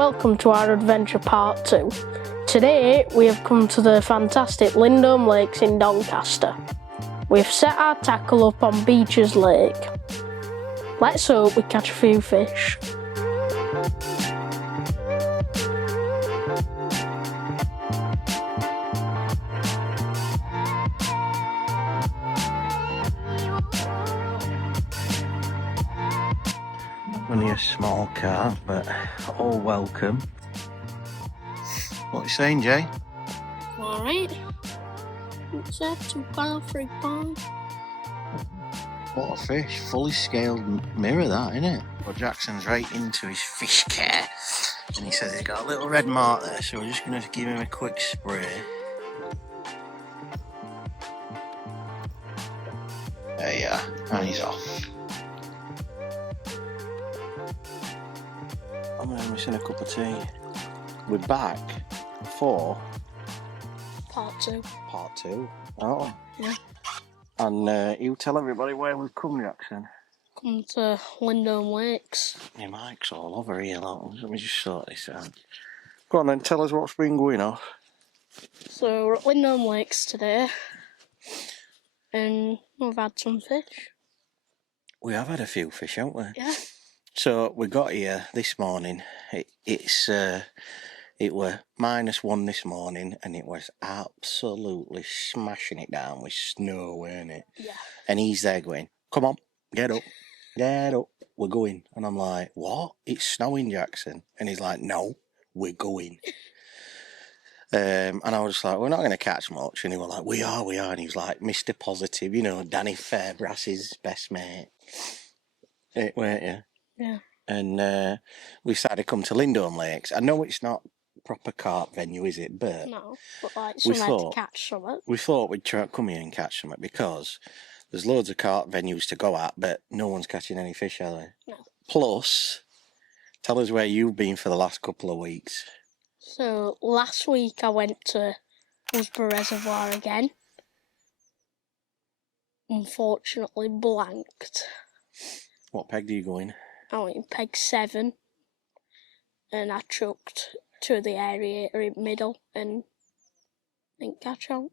Welcome to our adventure part 2. Today we have come to the fantastic Lindholme Lakes in Doncaster. We've set our tackle up on Beecher's Lake. Let's hope we catch a few fish. Only a small car, but all welcome. What are you saying, Jay? Alright. What's that? 2 pound, 3 pound? What a fish. Fully scaled mirror, that, isn't it? Well, Jackson's right into his fish care. And he says he's got a little red mark there, so we're just going to give him a quick spray. There you are. And he's off. I'm missing a cup of tea. We're back for Part 2. part 2. Oh. Yeah. And you tell everybody where we've come, Jackson. Come to Lindholme Lakes. My mic's all over here, look. Let me just sort this out. Go on then, tell us what's been going on. So we're at Lindholme Lakes today. And we've had some fish. We have had a few fish, haven't we? Yeah. So we got here this morning. It were -1 this morning, and it was absolutely smashing it down with snow, weren't it? Yeah. And he's there going, "Come on, get up, we're going." And I'm like, "What? It's snowing, Jackson." And he's like, "No, we're going." And I was just like, "We're not going to catch much." And he was like, we are. And he was like, Mr. Positive, you know, Danny Fairbrass's best mate. Weren't you? Yeah. And we decided to come to Lindholme Lakes. I know it's not a proper carp venue, is it? But No, but like somewhere to catch something. We thought we'd try come here and catch something because there's loads of carp venues to go at, but no one's catching any fish, are they? No. Plus, tell us where you've been for the last couple of weeks. So last week I went to Husborough Reservoir again. Unfortunately blanked. What peg do you go in? I went in peg 7 and I chucked to the aerator in middle and didn't catch out.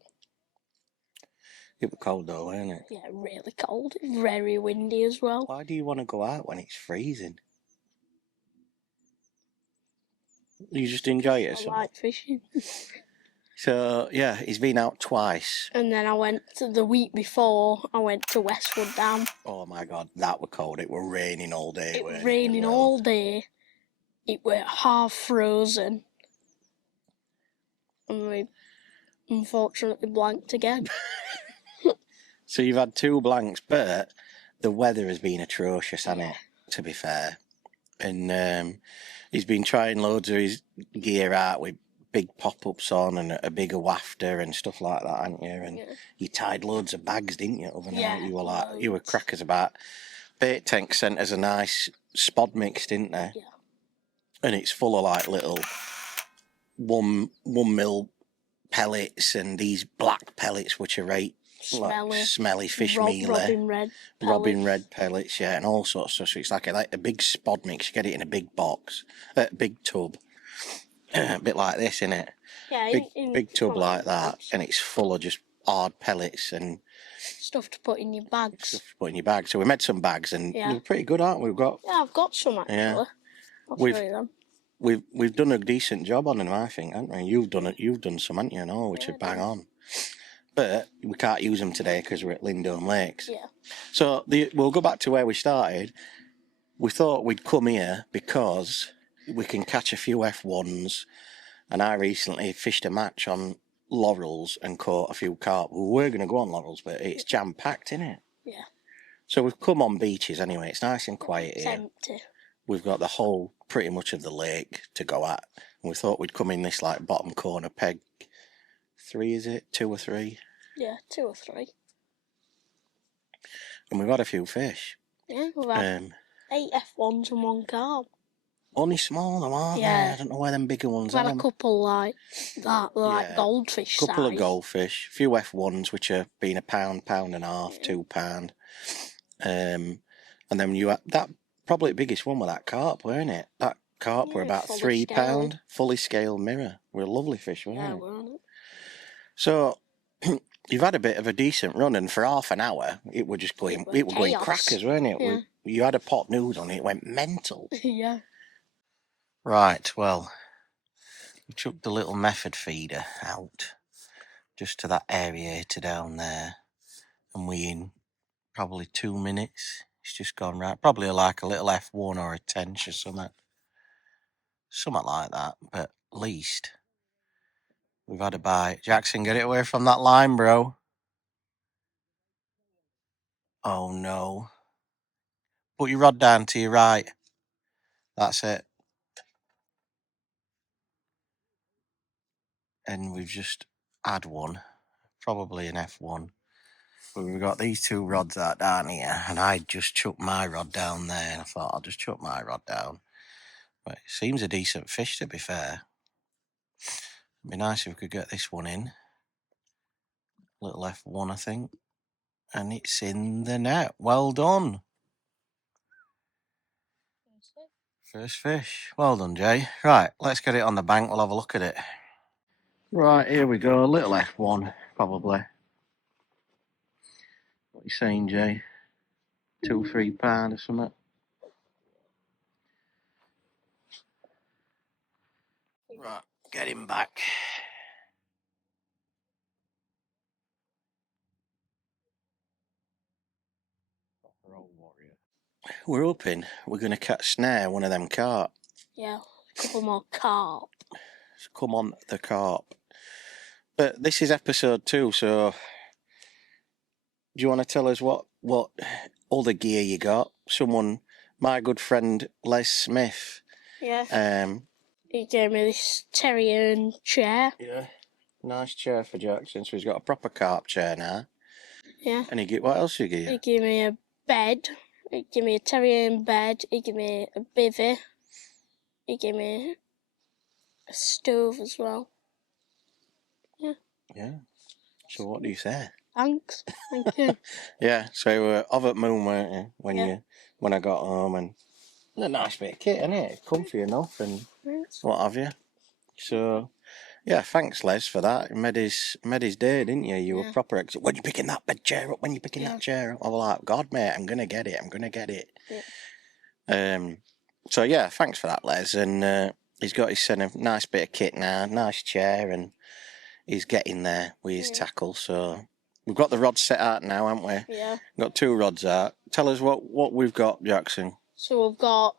It was cold though, wasn't it? Yeah, really cold. Very windy as well. Why do you want to go out when it's freezing? You just enjoy it or something? I like fishing. So, yeah, he's been out twice. And then I went the week before, I went to Westwood Dam. Oh my God, that were cold. It were raining all day. It was raining all day. It were half frozen. And we unfortunately blanked again. So you've had 2 blanks, but the weather has been atrocious, hasn't it? To be fair. And he's been trying loads of his gear out with big pop-ups on and a bigger wafter and stuff like that, hadn't you? And you tied loads of bags, didn't you, overnight? Yeah, You were crackers about. Bait Tank sent us a nice spod mix, didn't they? Yeah. And it's full of like little 1 mil pellets and these black pellets which are right smelly fish meal. Robin red pellets, yeah, and all sorts of stuff. So it's like a big spod mix. You get it in a big box, big tub. A bit like this, innit? Yeah, big tub like that, and it's full of just hard pellets and stuff to put in your bags. So we made some bags, and they're pretty good, aren't we? I've got some actually. Yeah. I'll show you them. We've done a decent job on them, I think, haven't we? You've done some, haven't you? No, which are bang on. But we can't use them today because we're at Lindholme Lakes. Yeah. So we'll go back to where we started. We thought we'd come here because we can catch a few F1s, and I recently fished a match on Laurels and caught a few carp. We were going to go on Laurels, but it's jam-packed, isn't it? Yeah. So we've come on beaches anyway. It's nice and quiet it's here. Empty. We've got the whole, pretty much of the lake to go at. And we thought we'd come in this like bottom corner peg 3, is it? 2 or 3? Yeah, 2 or 3. And we've had a few fish. Yeah, we've had 8 F1s and 1 carp. Only small though, aren't they? I don't know where them bigger ones we've are. had a couple like that, like goldfish size. Couple of goldfish, a few F1s which are been £1, £1.50, £2. And then you had that probably the biggest one with that carp, weren't it? That carp were about £3, fully scaled mirror. Were a lovely fish, weren't Yeah, they? weren't it? So you've had a bit of a decent run, and for half an hour it were just going. It were going crackers, weren't it? Yeah. You had a pot noodle and it went mental. Yeah. Right. Well, we took the little method feeder out just to that aerator down there, and we in probably 2 minutes. It's just gone right. Probably like a little F1 or a tench or something like that. But at least we've had a bite. Jackson, get it away from that line, bro. Oh no. Put your rod down to your right. That's it. And we've just had one, probably an F1. But we've got these two rods out down here, and I just chucked my rod down there, and I thought I'll just chuck my rod down. But it seems a decent fish, to be fair. It'd be nice if we could get this one in. Little F1, I think. And it's in the net. Well done. First fish. Well done, Jay. Right, let's get it on the bank. We'll have a look at it. Right, here we go. Little F1, probably. What are you saying, Jay? 2-3 pound or something? Right, get him back. We're hoping we're going to catch snare one of them carp. Yeah, a couple more carp. So come on, the carp. But this is episode 2, so do you want to tell us what all the gear you got? My good friend Les Smith. Yeah. He gave me this Terrier chair. Yeah. Nice chair for Jackson. So he's got a proper carp chair now. Yeah. And what else did he give you? He gave me a bed. He gave me a Terrier bed. He gave me a bivvy. He gave me a stove as well. Yeah. Yeah. So what do you say? Thanks. Thank you. Yeah. So you were of at moon, weren't you? When I got home, and a nice bit of kit, isn't it? Comfy enough and what have you. So yeah, thanks Les for that. You made his day, didn't you? You were proper when you picking that bed chair up, that chair up. I was like, God mate, I'm gonna get it. Yeah. So yeah, thanks for that, Les. And he's got his son a nice bit of kit now, nice chair, and he's getting there with his tackle. So we've got the rods set out now, haven't we? Yeah. We've got 2 rods out. Tell us what we've got, Jackson. So we've got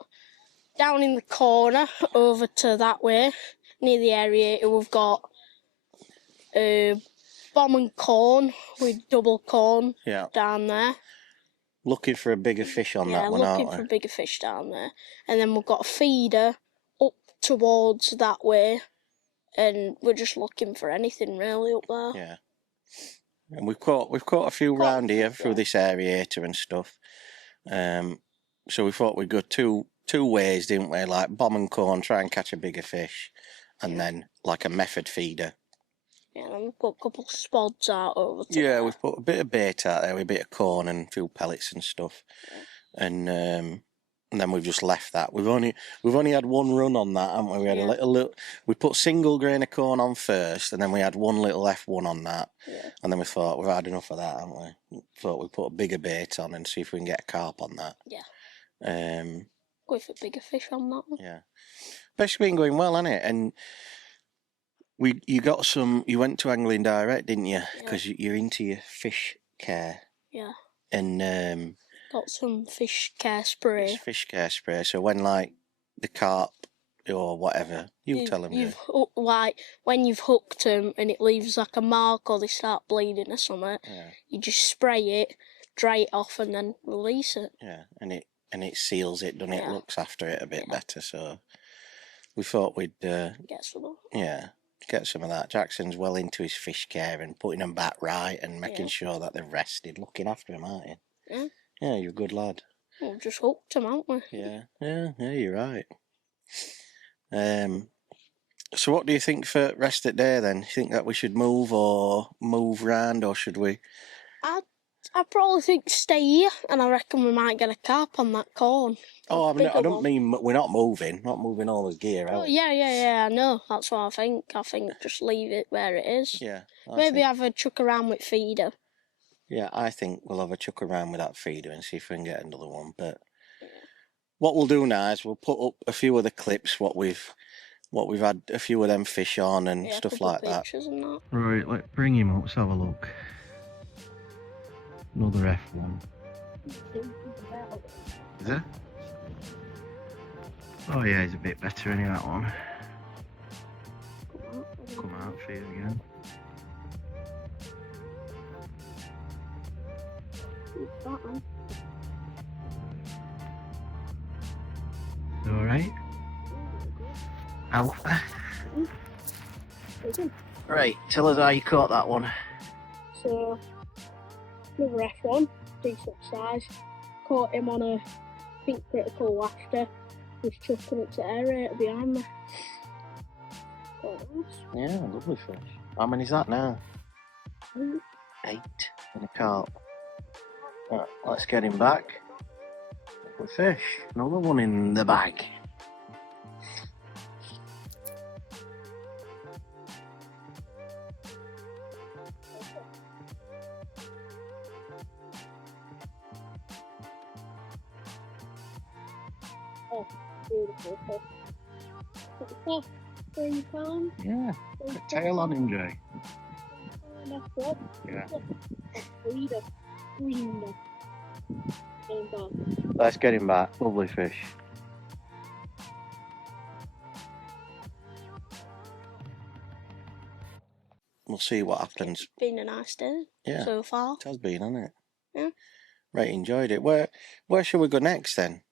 down in the corner over to that way, near the aerator, we've got bomb and corn with double corn down there. Looking for a bigger fish on that one, aren't we? Yeah, looking for a bigger fish down there. And then we've got a feeder up towards that way, and we're just looking for anything really up there. Yeah. And we've caught a few round here through this aerator and stuff. So we thought we'd go two ways, didn't we? Like bomb and corn, try and catch a bigger fish, and then like a method feeder. Yeah, and we've put a couple of spods out over to there. We've put a bit of bait out there with a bit of corn and a few pellets and stuff. Yeah. And then we've just left that. We've only had one run on that, haven't we? We had a little. We put single grain of corn on first, and then we had one little F1 on that. Yeah. And then we thought we've had enough of that, haven't we? Thought we'd put a bigger bait on and see if we can get a carp on that. Yeah. Go for bigger fish on that one. Yeah. But it's been going well, hasn't it? And you went to Angling Direct, didn't you? Because you're into your fish care. Yeah. And got some fish care spray. Fish care spray. So when like the carp or whatever, you tell them. When you've hooked them and it leaves like a mark or they start bleeding or something, you just spray it, dry it off, and then release it. Yeah, and it seals it, doesn't it? It looks after it a bit better. So we thought we'd get some. Get some of that. Jackson's well into his fish care and putting them back right and making sure that they're rested, looking after them, aren't you? Yeah. Yeah, you're a good lad. We've just hooked them, haven't we? Yeah, you're right. So what do you think for rest of the day then? You think that we should move round, or should we? I'd I probably think stay here, and I reckon we might get a carp on that corn. Oh, Bigger I don't one. mean we're not moving all the gear Oh, out. yeah, I know. That's what I think. I think just leave it where it is. Yeah. Maybe have a chuck around with feeder. Yeah, I think we'll have a chuck around with that feeder and see if we can get another one. But what we'll do now is we'll put up a few of the clips what we've had a few of them fish on and stuff like that. And that. Right, let's bring him up. Let's have a look. Another F1. Is it? Oh yeah, he's a bit better anyway, that one. Come out for you again. Alright. Alpha. Right, tell us how you caught that one. So, another F1, decent size. Caught him on a pink critical wafter. Was chucking it to aerator behind me. Quite nice. Yeah, lovely fish. How many's that now? 8 and a carp. Right, let's get him back. Lovely fish. Another one in the bag. Oh, beautiful fish. What's that? 3 pounds? Yeah, a tail on him, Jay. That's good. Yeah. Feeder. Green. Let's get him back. Lovely fish. We'll see what happens. It's been a nice day so far. It has been, hasn't it? Yeah. Right, enjoyed it. Where shall we go next then?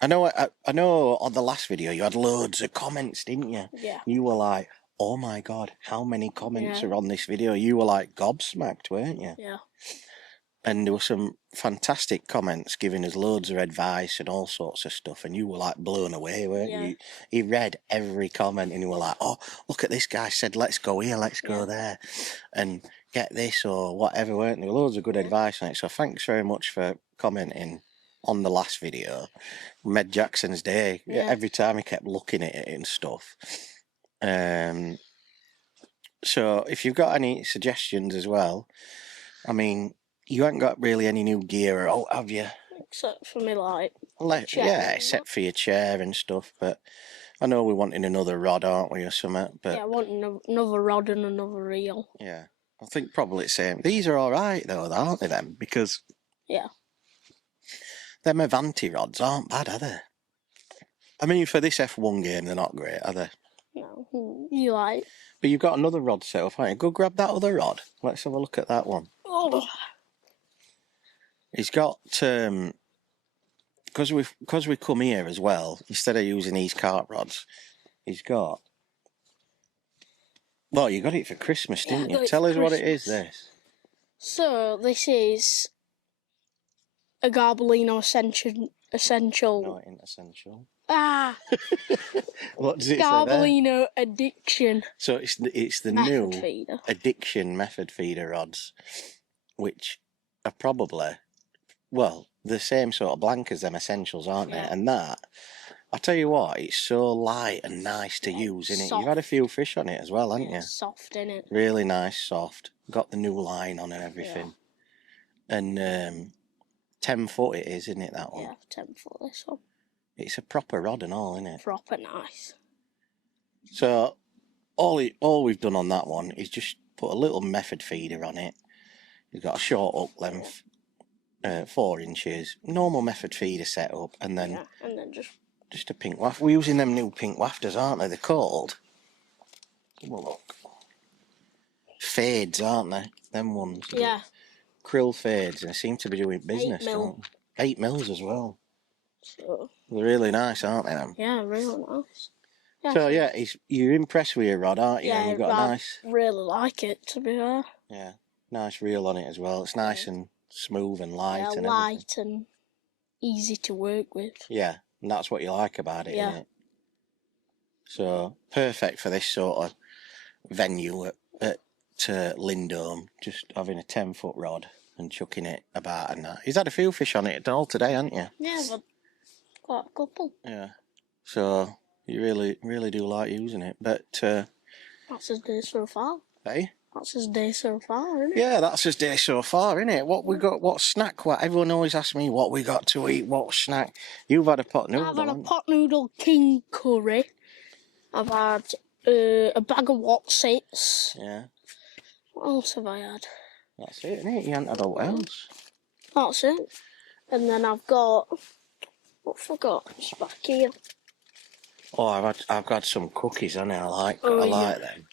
I know on the last video you had loads of comments, didn't you? Yeah. You were like, oh my God, how many comments are on this video? You were like gobsmacked, weren't you? Yeah. And there were some fantastic comments giving us loads of advice and all sorts of stuff, and you were like blown away, weren't you? He read every comment and you were like, oh, look at this guy said, let's go here, let's go there, and get this or whatever, weren't there? Loads of good advice on it. So thanks very much for commenting on the last video. Made Jackson's day. Every time he kept looking at it and stuff. So if you've got any suggestions as well, I mean, you haven't got really any new gear out, have you? Except for me, like except for your chair and stuff. But I know we're wanting another rod, aren't we, or something? But I want another rod and another reel. Yeah, I think probably the same. These are all right though, aren't they? Them because them Avanti rods aren't bad, are they? I mean, for this F1 game, they're not great, are they? No, you like. But you've got another rod set up, haven't you? Go grab that other rod. Let's have a look at that one. Oh. He's got, because we come here as well, instead of using these cart rods, he's got, well, you got it for Christmas, didn't you? Tell us what it is, this. So, this is a Garbolino essential. No, it ain't essential. What does it say there? Garbolino addiction. So it's the new addiction method feeder rods, which are probably, well, the same sort of blank as them essentials, aren't they? And that, I tell you what, it's so light and nice to use, isn't it? You've had a few fish on it as well, haven't you? Soft, innit? Really nice, soft. Got the new line on and everything. And 10 foot it is, isn't it, that one? Yeah, 10 foot this one. It's a proper rod and all, isn't it? Proper nice. So all we've done on that one is just put a little method feeder on it. You've got a short hook length, 4 inches, normal method feeder setup, and then just a pink waft. We're using them new pink wafters, aren't they? They're called. Have a look. Fades, aren't they? Them ones. Yeah. Krill fades, and they seem to be doing business. 8 mils as well. So. They're really nice, aren't they? Them? Yeah, really nice. Yeah. So yeah, you're impressed with your rod, aren't you? Yeah, you've got a nice. Really like it, to be fair. Yeah, nice reel on it as well. It's nice and smooth and light and light and easy to work with. Yeah, and that's what you like about it, isn't it? So perfect for this sort of venue at Lindholme, just having a 10-foot rod and chucking it about and that. He's had a few fish on it all today, hasn't you? Yeah, but quite a couple. Yeah. So you really do like using it. But That's his day so far. hey? That's his day so far, isn't it? Yeah, that's his day so far, isn't it? What we got? What snack? What everyone always asks me, what we got to eat? What snack? You've had a pot noodle. I've had a haven't you? pot noodle king curry. I've had a bag of Watsits. Yeah. What else have I had? That's it, isn't it? You haven't had all else. That's it. And then I've got, what have I got? It's back here. Oh, I've got some cookies, haven't I? I Oh, like them.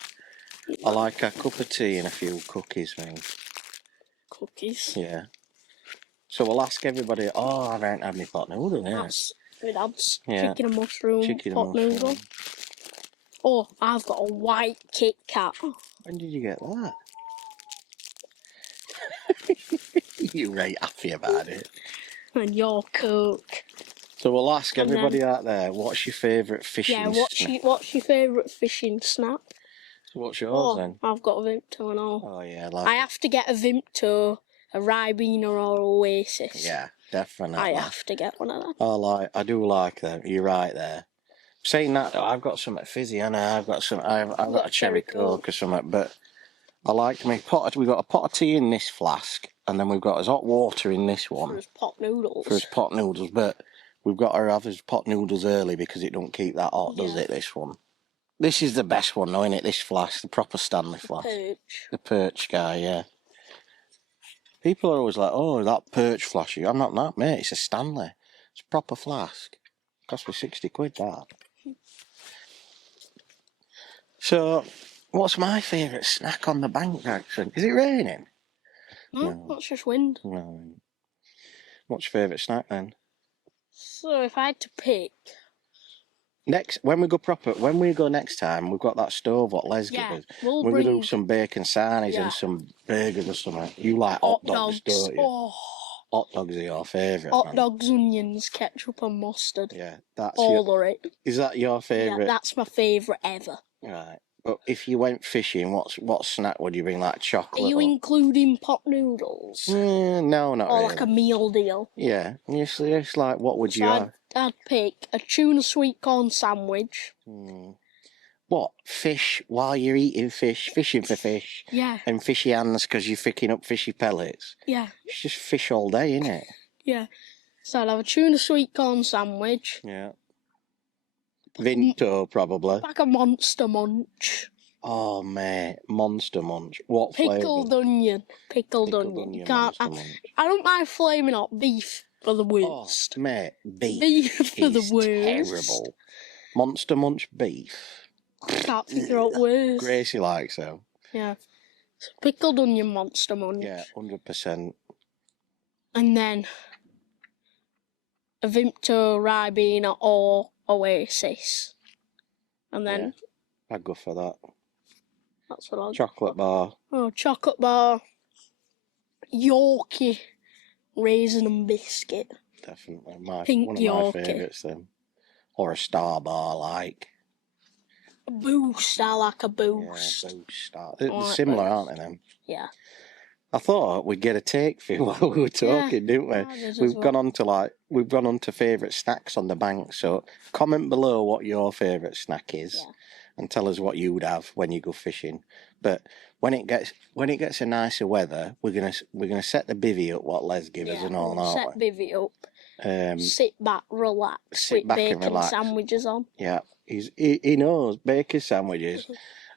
I like a cup of tea and a few cookies, man. Cookies. Yeah. So we'll ask everybody. Oh, I haven't had my pot noodle, yeah. That's my dad's Yeah. chicken and mushroom Chicken and pot mushroom. noodle. Oh, I've got a white Kit Kat. When did you get that? You're right happy about it. And your Coke. So we'll ask And everybody out there, what's your favourite fishing Yeah, snack? what's your favourite fishing snack? So what's yours Oh, then? I've got a Vimto and all. Oh yeah, I have to get a Vimto, a Ribena or Oasis. Yeah, definitely. I have to get one of them. I do like them. You're right there. Saying that though, I've got something fizzy, and I've got a cherry coke or something. But I like my pot. We've got a pot of tea in this flask, and then we've got his hot water in this one For his pot noodles. for his pot noodles. But we've got to have his pot noodles early because it don't keep that hot, does Yeah. it? This one. This is the best one, though, isn't it? This flask, the proper Stanley flask. Perch. The perch guy, yeah. People are always like, oh, that perch flask. I'm not that, mate. It's a Stanley. It's a proper flask. Cost me 60 quid, that. So, what's my favourite snack on the bank, Jackson? Is it raining? No, that's just wind. No. What's your favourite snack, then? So if I had to pick... Next, when we go next time, we've got that stove what Les Yeah, gave us. we'll We're bring going to do some bacon sarnies Yeah. and some burgers or something. You like hot dogs, don't you? Oh, Hot dogs are your favourite, hot man. dogs, onions, ketchup and mustard. Yeah, that's All your... of it. Is that your Yeah, favourite? that's my favourite ever. Right. But if you went fishing, what snack would you bring? Like chocolate? Are you including pot noodles? No, not Or really. like a meal deal? Yeah. It's like, what would you So have? I'd pick a tuna sweet corn sandwich. What? Fish while you're eating fish, fishing for fish, Yeah, and fishy hands because you're picking up fishy pellets. yeah, It's just fish all day, isn't it? yeah. So I'd have a tuna sweet corn sandwich. Yeah. Vinto, probably. Like a Monster Munch. Oh, mate. Monster Munch. What flavour? Pickled onion. Pickled onion. You can't. Monster Munch. I don't mind flaming hot beef for the Oh, worst. mate. Beef for the is worst. terrible. Monster Munch beef. Can't figure out worse. Gracie likes them. Yeah. So pickled onion Monster Munch. Yeah, 100%. And then a Vimto, Ribena or Oasis. And then I'd go for that. that's what I'll Chocolate bar. Oh, chocolate bar. Yorkie. Raisin and biscuit. Definitely. Pink one of Yorkie. my favourites, then. Or a Star bar, like. A boost. I like a Yeah, boost. Boost Star. They're like similar, Boost. aren't they, then? Yeah. I thought we'd get a take for you while we were talking, didn't we? I did as We've well. gone on to favourite snacks on the bank. So comment below what your favourite snack is, and tell us what you would have when you go fishing. But when it gets a nicer weather, we're gonna set the bivvy up what Les give us and all, Set aren't we? bivvy up. Um, Sit back, relax. sit with back and bacon relax. sandwiches on. yeah, he knows bacon sandwiches,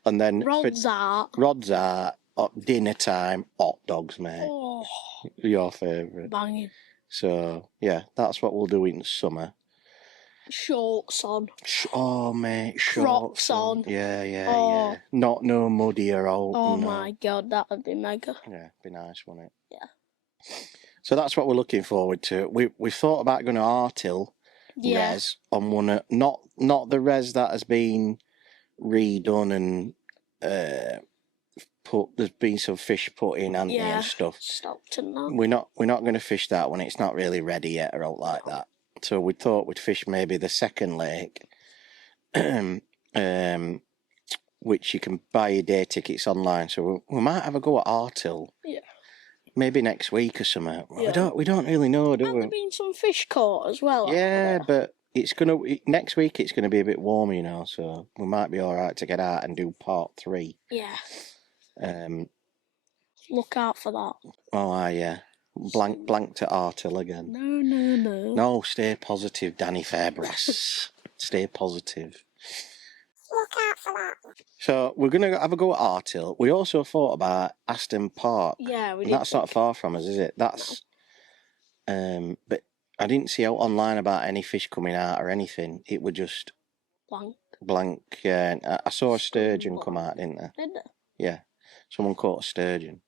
and then Rods art. rods are dinner time hot dogs, mate. Oh, Your favourite. banging. So yeah, that's what we'll do in summer. Shorts on. Oh mate, Crocs shorts on. Yeah, Oh. yeah. Not no muddy or old. Oh no. my god, that would be mega. Yeah, be nice, wouldn't it? Yeah. So that's what we're looking forward to. We've thought about going to Artill Yeah. res on one of, not the res that has been redone and there's been some fish put in and Yeah. and stuff. Stockton now. We're not going to fish that one. It's not really ready yet or out like that. So we thought we'd fish maybe the second lake, which you can buy your day tickets online. So we might have a go at Artill. Yeah. maybe next week or something. Yeah. We don't really know, do Have we? there been some fish caught as well? Yeah, but it's next week. It's gonna be a bit warmer, you know, so we might be all right to get out and do part 3. Yeah. Um. Look out for that. Oh, yeah. Blank to Artil again. No. No, stay positive, Danny Fairbrass. Stay positive. Look out for that. So we're gonna have a go at Artil. We also thought about Aston Park. Yeah, we did. That's not far from us, is it? That's but I didn't see out online about any fish coming out or anything. It was just blank. Yeah, I saw a sturgeon come out, didn't I? Did it? Yeah, someone caught a sturgeon.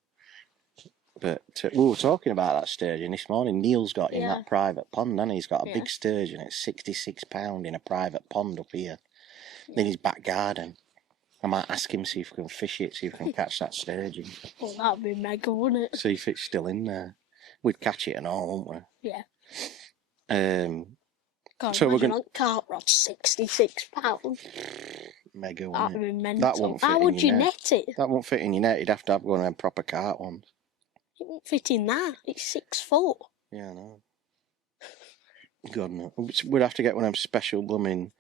But we were talking about that sturgeon this morning. Neil's got in that private pond, and he's got a big sturgeon. It's £66 in a private pond up here in his back garden. I might ask him, see if we can fish it, see if we can catch that sturgeon. Well, that'd be mega, wouldn't it? See if it's still in there. We'd catch it and all, wouldn't we? Yeah. God, so we're going gonna on carp rod, £66. Mega, wouldn't That'd it? be mental. That won't fit How in would your you net. net it? That won't fit in your net. You'd have to have one of them proper carp ones. It won't fit in that. It's 6 foot. Yeah, I know. God, no. We'd have to get one of them special blooming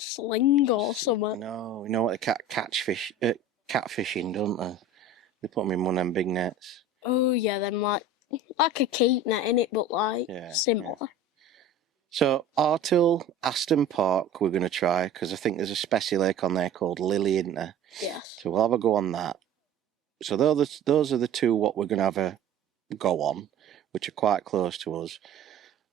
sling or something. No, you know what they catfishing, don't they? They put them in one of them big nets. Oh yeah, them like a keep net in it, but like similar. Yeah. So Artil, Aston Park, we're going to try because I think there's a special lake on there called Lily, isn't there? Yes. So we'll have a go on that. So those are the two what we're going to have a go on, which are quite close to us.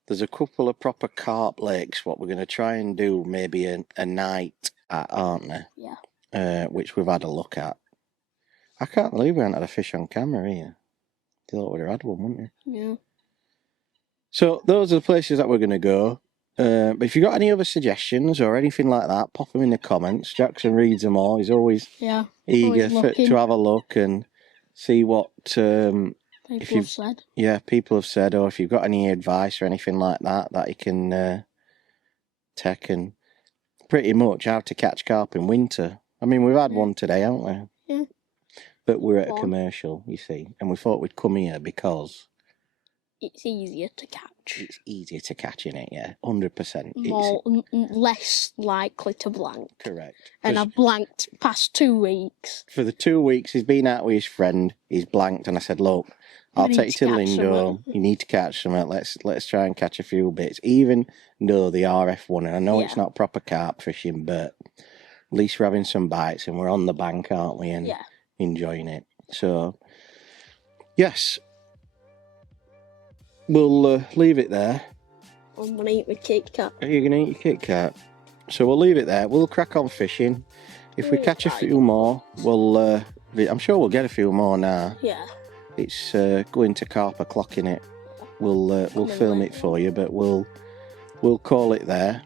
There's a couple of proper carp lakes what we're going to try and do maybe a night at, aren't there? Yeah. Which we've had a look at. I can't believe we haven't had a fish on camera here. You thought we'd have had one, wouldn't you? Yeah. So those are the places that we're going to go. But if you've got any other suggestions or anything like that, pop them in the comments. Jackson reads them all. He's always eager to have a look and see what people have said. Yeah, people have said, or if you've got any advice or anything like that you can take, and pretty much how to catch carp in winter. I mean, we've had one today, haven't we? Yeah. But we're at a commercial, you see, and we thought we'd come here because it's easier to catch. It's easier to catch in it, yeah, 100%. Less likely to blank. Correct. And I've blanked past 2 weeks. For the 2 weeks he's been out with his friend, he's blanked, and I said, look, I'll take you to Lindholme. You need to catch something. Let's try and catch a few bits. Even though the RF won, and I know it's not proper carp fishing, but at least we're having some bites and we're on the bank, aren't we? And enjoying it. So, yes. We'll leave it there. I'm going to eat my Kit Kat. Are you going to eat your Kit Kat? So we'll leave it there. We'll crack on fishing. If we catch a few more, we'll... I'm sure we'll get a few more now. Yeah. It's going to carp o'clock in it. We'll film it for you, but we'll call it there.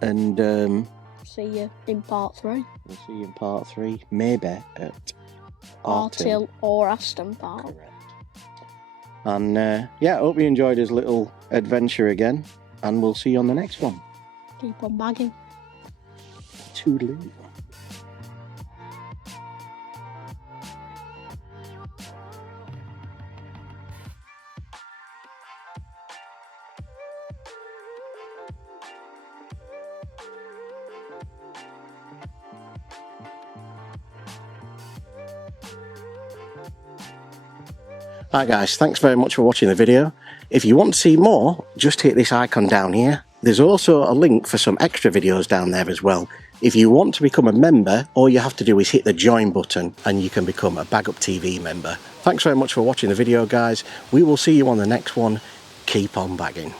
And see you in part 3. We'll see you in part 3, maybe at Artil or Aston Park. Correct. And yeah, I hope you enjoyed his little adventure again, and we'll see you on the next one. Keep on bagging. Toodaloo. Hi guys, thanks very much for watching the video. If you want to see more, just hit this icon down here. There's also a link for some extra videos down there as well. If you want to become a member, all you have to do is hit the join button and you can become a Baguptv member. Thanks very much for watching the video guys. We will see you on the next one. Keep on bagging.